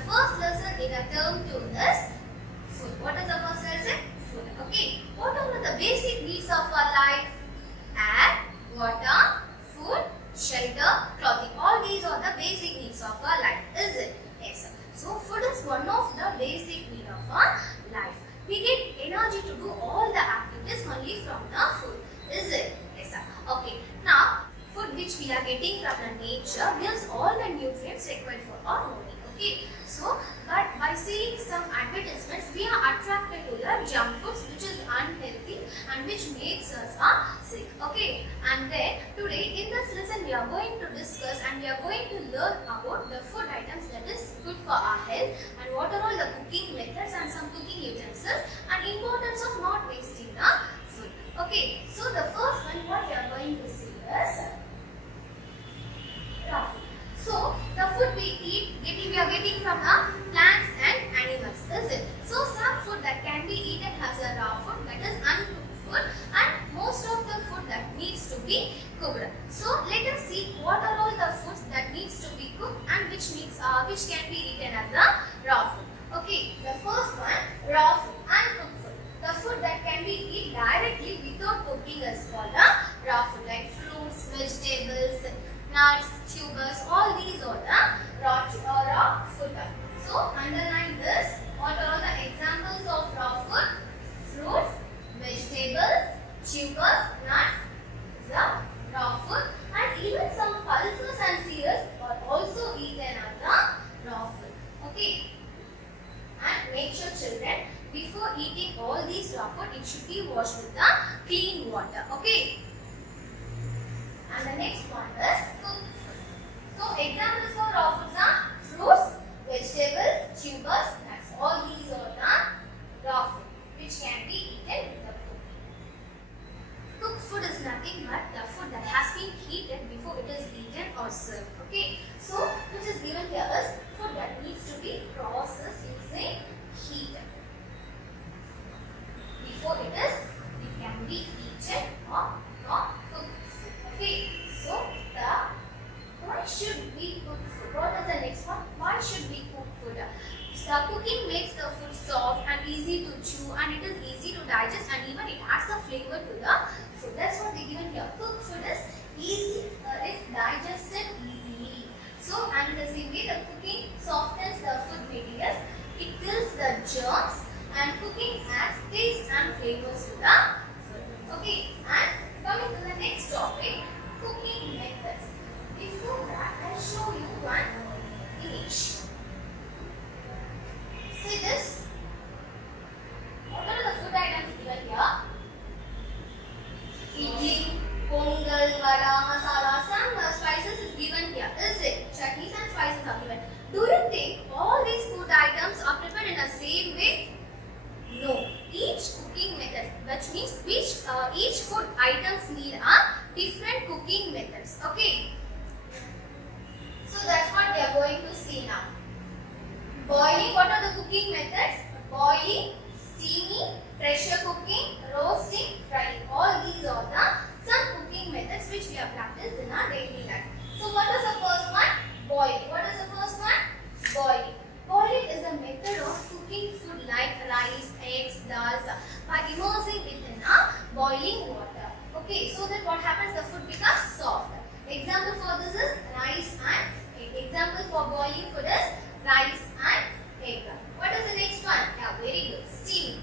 first lesson in a term 2 is food. What is the first lesson? Food. Okay. What are the basic needs of our life? Air, water, food, shelter, clothing. All these are the basic needs of our life. Is it? Yes. So food is one of the basic needs of our life. We get energy to do all the activities only from the food. Is it? Yes. Okay. Now, food which we are getting from the nature gives all the nutrients required for our body. Okay. So, but by seeing some advertisements, we are attracted to the junk foods which is unhealthy and which makes us sick. Okay. And then today in this lesson we are going to discuss and we are going to learn about the food items that is good for our health and what are all the cooking methods and some cooking utensils and importance of not wasting the food. Okay. So the first one what we are going to see is raw food. So the food we eat, we are getting from the plants and animals, is it? So some food that can be eaten as a raw food, that is uncooked food, and most of the food that needs to be cooked. So let us see what are all the foods that needs to be cooked and which can be eaten as a raw food. Okay, the first one, raw food, uncooked food. The food that can be eaten directly without cooking is called a raw food, like fruits, vegetables, nuts, tubers, all these are the raw food. So underline this. What are all the examples of raw food? Fruits, vegetables, tubers, nuts is a raw food, and even some pulses and cereals are also eaten as a raw food. Okay. And make sure children, before eating all these raw food, it should be washed with the clean water. Okay. And the next one is cooked food. So examples for raw foods are fruits, vegetables, tubers, nuts. All these are the raw food which can be eaten with the food. Cooked food is nothing but the food that has been heated before it is eaten or served. Okay. So which is given here is food that needs to be processed using heat. Before it can be eaten or cooked. Okay, so why should we cook food? What is the next one? Why should we cook food? The cooking makes the food soft and easy to chew, and it is easy to digest, and even it adds the flavor to the food. That's what they given here. Cooked food is easy, it's digested easily. So, and the same way the cooking softens the food materials, it kills the germs, and cooking adds taste and flavors to the food. Okay, and coming to the next topic, cooking methods. Before that, I'll show you one image. See this? What are the food items given here? Idli, pongal, vada, masala, some spices is given here. Is it? Chutneys and spices are given. Do you think all these food items are prepared in the same way? No. Each cooking method, which means each food items need a different cooking methods. Okay. So that's what we are going to see now. Boiling, what are the cooking methods? Boiling, steaming, pressure cooking, roasting, frying. All these are the some cooking methods which we have practiced in our daily life. So what is the first one? Boiling. What is the first one? Boiling. Boiling is a method of cooking food like rice, eggs, dals by immersing it in a boiling water. Okay, so that what happens? The food becomes soft. Example for this is rice and egg. Example for boiling food is rice and egg. What is the next one? Yeah, very good. Steaming.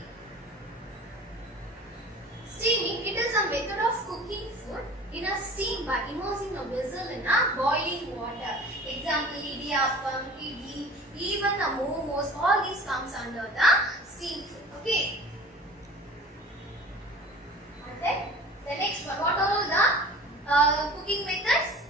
Steaming, it is a method of cooking food in a steam by immersing a vessel in a boiling water. Example, idiyappam, idli, even the momos, all these comes under the steam food. Okay. And then the next one, what are all the cooking methods?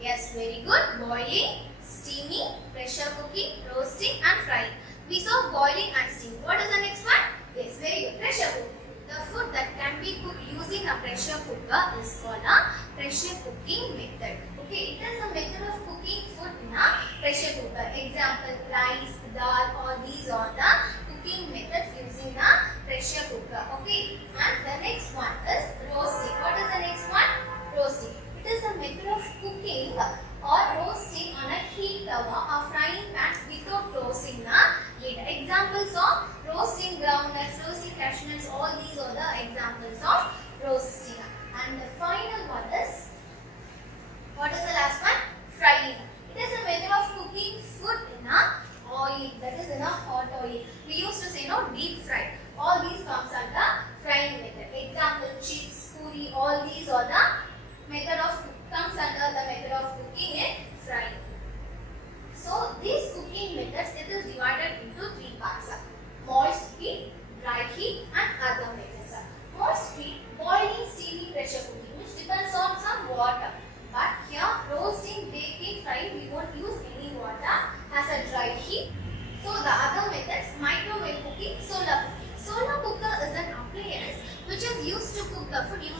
Yes, very good. Boiling, steaming, pressure cooking, roasting and frying. We saw boiling and steaming. What is the next one? Yes, very good. Pressure cooking. The food that can be cooked using a pressure cooker is called a pressure cooking method. Okay, it is a method of cooking food in a pressure cooker. Example, rice, dal, all these are the cooking methods using a pressure cooker. Okay, and the next one is roasting. What is the next one? Roasting. It is a method of cooking or roasting on a heat tawa or frying pan without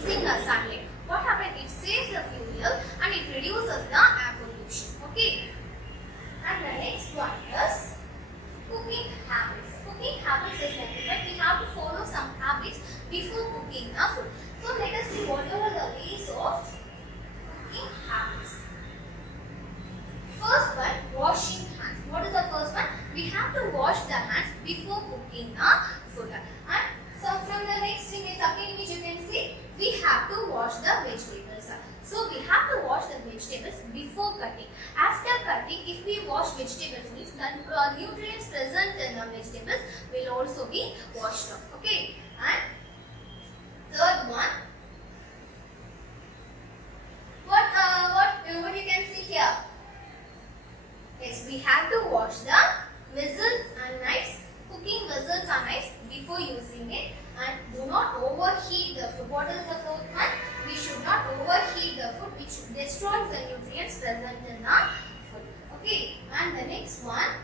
using sunlight. What happens? It saves the fuel and it reduces the air pollution. Okay. And the next one is cooking habits. Cooking habits is nothing but we have to follow some habits before cooking the food. So let us see what are the ways of cooking habits. First one, washing hands. What is the first one? We have to wash the hands before cooking the food. And so from the next image, second image you can see, we have to wash the vegetables. So we have to wash the vegetables before cutting. After cutting, if we wash vegetables, means the nutrients present in the vegetables will also be washed off. Okay. And third one, what you can see here? Yes, we have to wash the vessels and knives, cooking vessels and knives before using it, and do not overheat the food. What is the fourth one? We should not overheat the food, which destroys the nutrients present in the food. Okay, and the next one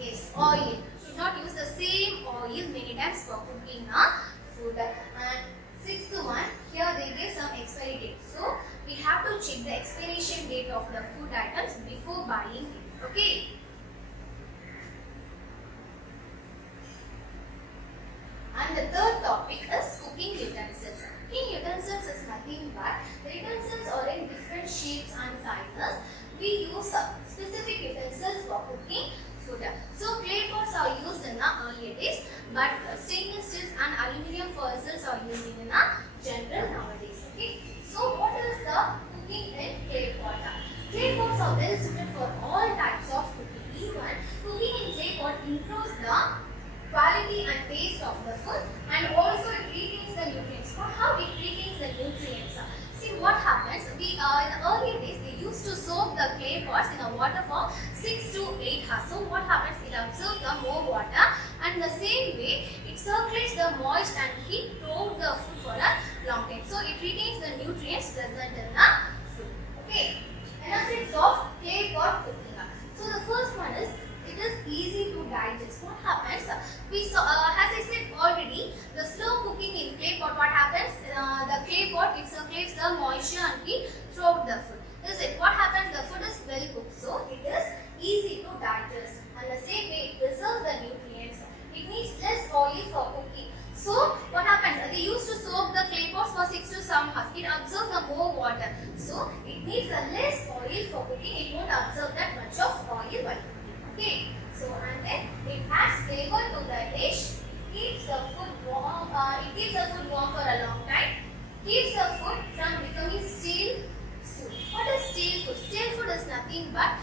is oil. Should not use the same oil many times for cooking the food. And sixth one, here they give some expiry date. So we have to check the expiration date of the food items before buying it. Okay. And the third topic is cooking utensils. Cooking utensils is nothing but the utensils are in different shapes and sizes. We use specific utensils for cooking food. So clay pots are used in the earlier days, but stainless steels and aluminium vessels are used in the general nowadays. Okay. So what is the cooking in clay pot? Clay pots are well suited for all types of cooking. Even cooking in clay pot improves the quality and taste of the food, and also it retains the nutrients. How it retains the nutrients? See what happens, in the earlier days they used to soak the clay pots in a water for 6 to 8 hours. So what happens, it absorbs the more water, and the same way it circulates the moist and heat throughout the food for a long time. So it retains the nutrients present in the food. Okay, benefits of clay pot cooking. So the first one is, it is easy to digest. What happens? We saw, as I said already, the slow cooking in clay pot. What happens? The clay pot, it circulates the moisture and heat throughout the food. Is it? What happens? The food is well cooked, so it is easy to digest. And the same way, it preserves the nutrients. It needs less oil for cooking. So what happens? They used to soak the clay pots for 6 to 7 hours. It absorbs the more water, so it needs a less oil for cooking. It won't absorb that much of oil while cooking. Okay, so and then it adds flavor to the dish, keeps the food warm, for a long time, keeps the food from becoming stale soup. What is stale food? Stale food is nothing but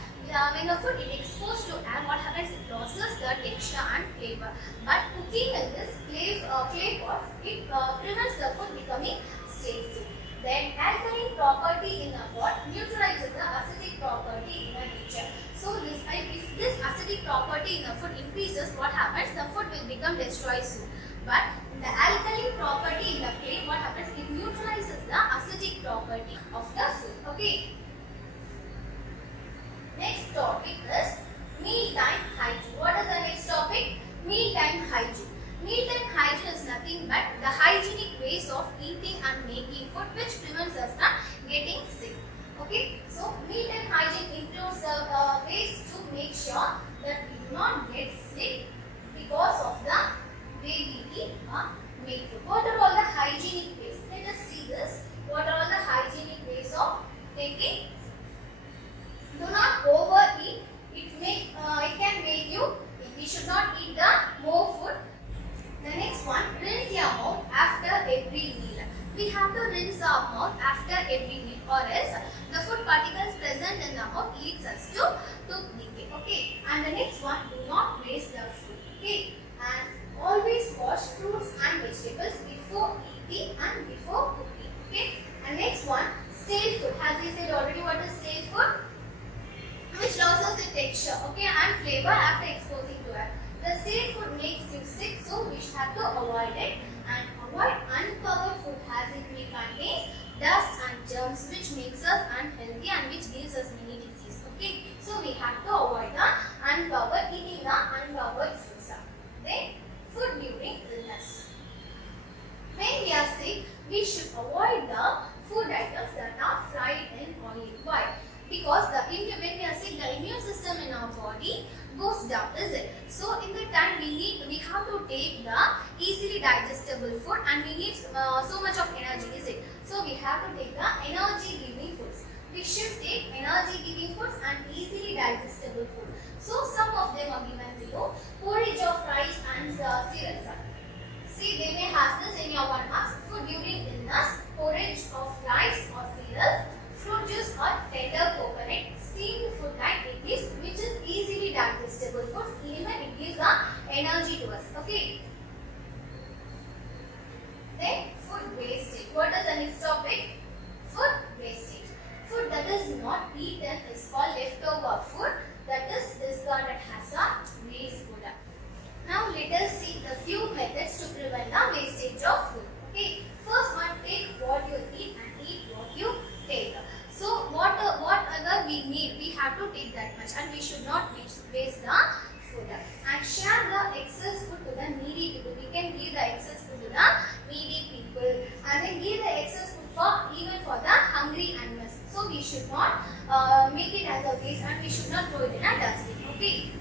when the food is exposed to air, what happens? It loses the texture and flavor. But cooking in this clay pot, it prevents the food becoming stale soup. Then alkaline property in the pot neutralizes the acidic property in the nature. So if this acidic property in the food increases, what happens? The food will become destroyed soup. But the alkaline property in the clay, what happens? It neutralizes the acidic property of the food. Okay. Next topic is mealtime hygiene. What is the next topic? Mealtime hygiene. Mealtime hygiene is nothing but the hygienic ways of eating and making food, which prevents us from getting sick. Okay, so mealtime hygiene includes ways to make sure that we do not get sick because of the way we eat or make food. What are all the hygienic ways? Let us see this. What are all the hygienic ways of taking? Do not overeat. It can make you. We should not eat the more food. The next one, rinse your mouth after every meal. We have to rinse our mouth after every meal, or else the food particles present in the mouth leads us to tooth decay. Okay. And the next one, do not waste the food. Okay. And always wash fruits and vegetables before eating and before cooking. Okay. And next one, stale food. As we said already, what is stale food? Which loses its texture, okay, and flavor after exposing to it. The stale food makes you sick, so we should have to avoid it. And avoid uncovered food as it may contain dust and germs, which makes us unhealthy and which gives us many diseases. Okay, so we have to avoid the eating the uncovered foods. Then food during illness. When we are sick, we should avoid the food items that are fried in oil. Why? Because when we are sick, the immune system in our body goes down, is it? So in the time we have to take the easily digestible food, and we need so much of energy, is it? So we have to take the energy giving foods. We should take energy giving foods and easily digestible food. So some of them are given below: porridge of rice and cereals. See, they may have this in your 1 marks. Food during illness: porridge of rice or cereals, fruit juice or tender coconut, steamed food like idlis, which is easily digestible foods. Even it gives energy to us. Okay. Then food wastage. What is the next topic? Food wastage. Food that is not eaten is called leftover food. That is discarded as a waste food. Now let us see the few methods to prevent the wastage of food. Okay. First one, take what you eat and eat what you take. So whatever we need, we have to take that much, and we should not waste the food. And share the excess food to the needy people. We can give the excess food to the needy people, and then give the excess food even for the hungry animals. So we should not make it as a waste, and we should not throw it in a dustbin. Okay.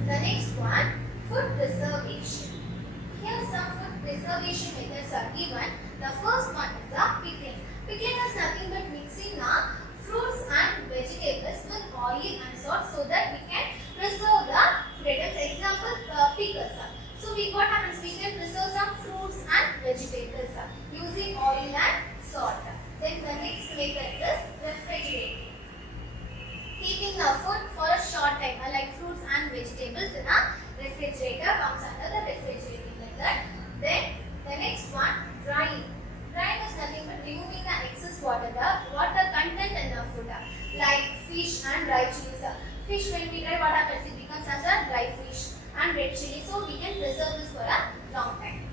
The next one, food preservation. Here some food preservation methods are given. The first one is the pickling. Pickling is nothing but mixing fruits and vegetables with oil and salt so that we can preserve the food items. Example, pickles. So what happens? We can preserve some fruits and vegetables using oil and salt. Then the next method is refrigerating. Keeping the food for a short time, like fruits and vegetables in a refrigerator, comes under the refrigerating method. Then the next one, drying. Drying is nothing but removing the excess water, the water content in the food, like fish and dry chilies. Fish, when we dry, what happens? It becomes as a dry fish and red chili. So we can preserve this for a long time.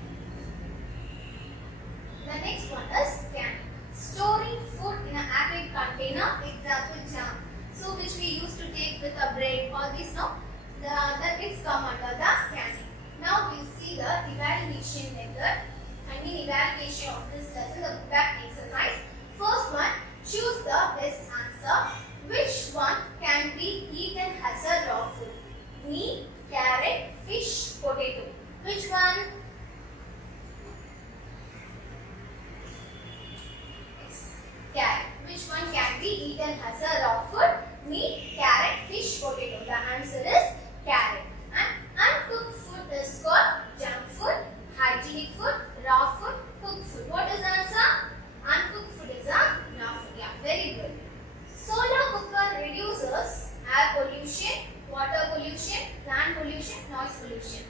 The next one is canning. Storing food in an airtight container, example jam. So which we used to take with a bread, all these now, that is come under the canning. Now we see the evaluation method. Evaluation of this lesson, the back exercise. First one, choose the best answer. Which one can be eaten as a raw food? Meat, carrot, fish, potato. Which one? Yes, carrot. Which one can be eaten as a raw food? Meat, carrot, fish, potato. The answer is carrot. And uncooked food is called junk food, hygienic food, raw food, cooked food. What is the answer? Uncooked food is a raw food. Yeah, very good. Solar cooker reduces air pollution, water pollution, land pollution, noise pollution.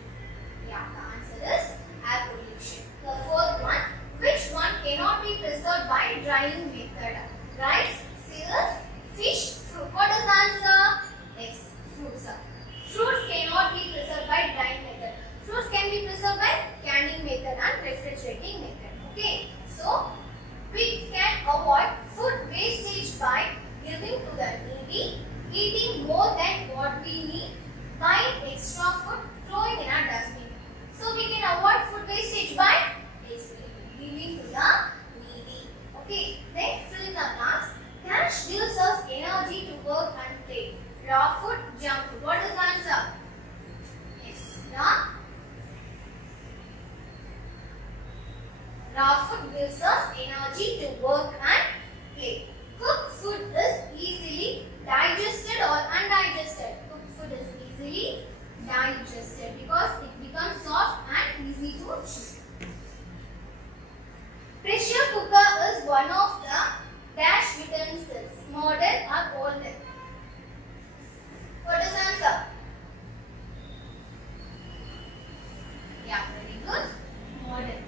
Yeah, the answer is air pollution. The fourth one, which one cannot be preserved by drying method? Rice, cereals, fish, fruit. What is the answer? Yes, fruits. Fruits cannot be preserved by drying method. Fruits can be preserved by canning method and refrigerating method. Okay, so we can avoid food wastage by giving to the needy, eating more than what we need, buying extra food, throwing in a dustbin. So we can avoid food wastage by giving to the needy. Okay, then fill in the blanks. Cash gives us energy to work and play. Raw food, junk food. What is the answer? Yes, raw food gives us energy to work and play. Cooked food is easily digested or undigested. Cooked food is easily digested because it becomes soft and easy to chew. Pressure cooker is one of the dash utensils, modern or older. What is the answer? Yeah, very good. Modern.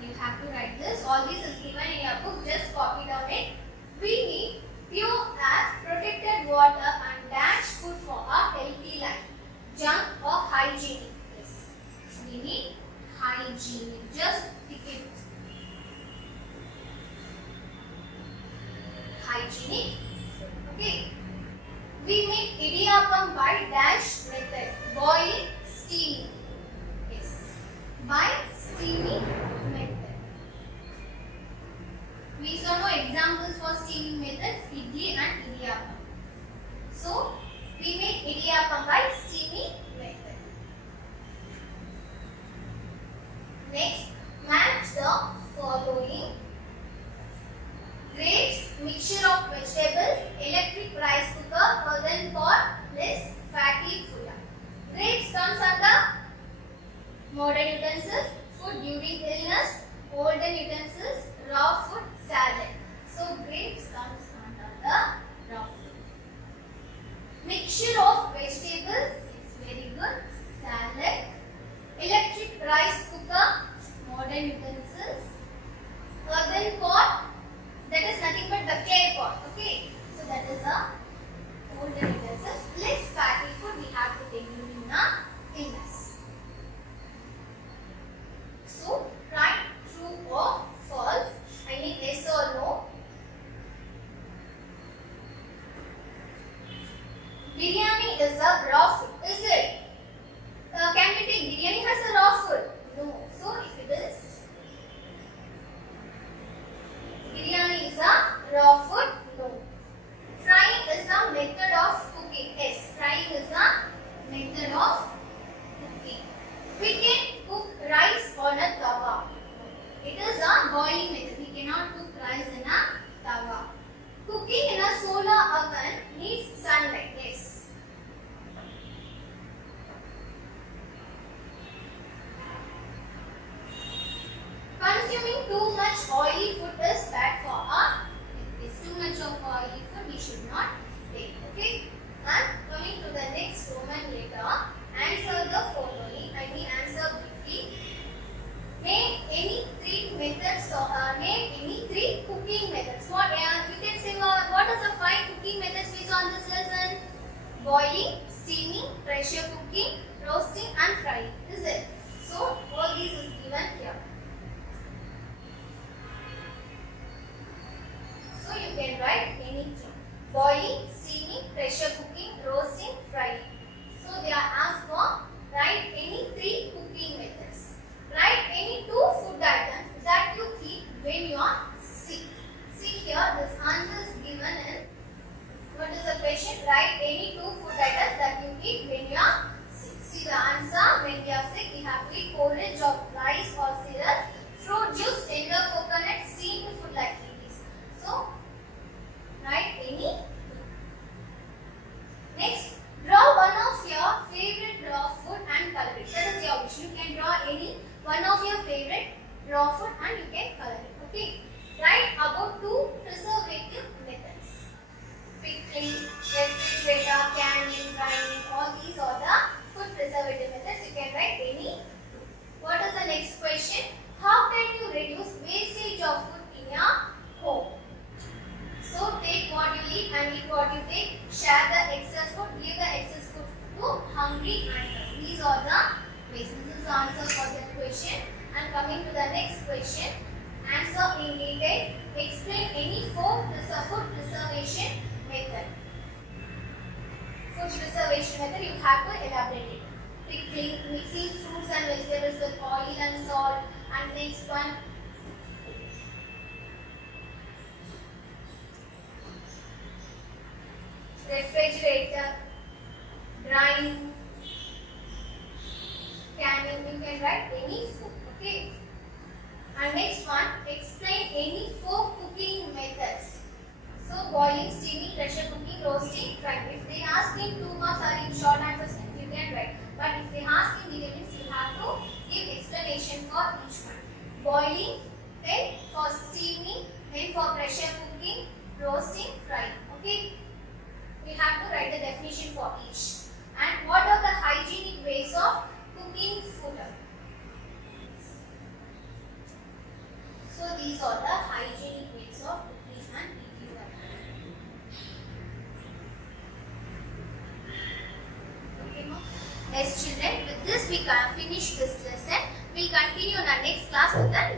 You have to write this. All this is given in your book. Just copy down it. We need pure air, protected water, and dash food for a healthy life. Junk or hygienic. Yes. We need hygienic. Just pick it. Hygienic. Okay. We make idiyappam by dash method. Boiling, steaming. Yes. By steaming method. We saw no examples for steaming methods, idli and idiyappam. So, we make idiyappam by steaming method. Next, match the following. Grapes, mixture of vegetables, electric rice cooker, earthen pot, less fatty food. Grapes comes under modern utensils, food during illness, olden utensils, raw food, salad. So grapes comes under the raw food. Mixture of vegetables is very good. Salad. Electric rice cooker, modern utensils. Earthen pot, that is nothing but the clay pot. Okay, so that is a older utensils. Less fatty food we have to take during the illness. So write true or false. I mean yes or no. Biryani is a raw food. Is it? Can we take biryani as a raw food? No. So if it is biryani is a raw food? No. Frying is a method of cooking. Yes, frying is a method of cooking. We can cook rice on a tawa. It is a boiling method. We cannot cook rice in a tawa. Cooking in a solar oven needs sunlight. Yes. Consuming too much oily food is bad for our health. Too much of oily food we should not take. Okay. And coming to the next Roman letter, answer the following. I mean answer briefly. Name any three methods. Name any three cooking methods. What you can say? What are the 5 cooking methods we saw in this lesson? Boiling, steaming, pressure cooking, roasting, and frying. Is it? So all these is given here. So you can write anything. Boiling, steaming, pressure cooking, roasting, frying. So they are asked for write any 3 cooking methods. Write any 2 food items that you eat when you are sick. See here this answer is given in what is the question? Write any 2 food items that you eat when you are sick. See the answer, when we are sick we have to eat porridge of rice or cereals, fruit juice, tender coconut, steamed food like this. So write any. Next, draw one of your favorite raw food and color it. That is your wish. You can draw any one of your favorite raw food and you can color it. Okay. Write about 2 preservative methods. Pickling, refrigerator, canning, drying. All these are the food preservative methods. You can write any. What is the next question? How can you reduce wastage of food in your home? So take what you eat and eat what you take. Share the excess food. Give the excess food to hungry animals. These are the ways. This is the answer for that question. And coming to the next question. Answer in detail. Explain any food preservation method. Food preservation method you have to elaborate it. Pickling, mixing fruits and vegetables with oil and salt. And next one. Refrigerator, drying, canning, you can write any food. Okay. And next one, explain any 4 cooking methods. So boiling, steaming, pressure cooking, roasting, frying. If they ask in 2 marks or in short answers, you can write. But if they ask in detail, you have to give explanation for each one. Boiling, then for steaming, then for pressure cooking, roasting, frying. Okay. We have to write the definition for each. And what are the hygienic ways of cooking food? So these are the hygienic ways of cooking and eating food. Okay, no? Yes, children. With this we can finish this lesson. We'll continue in our next class with the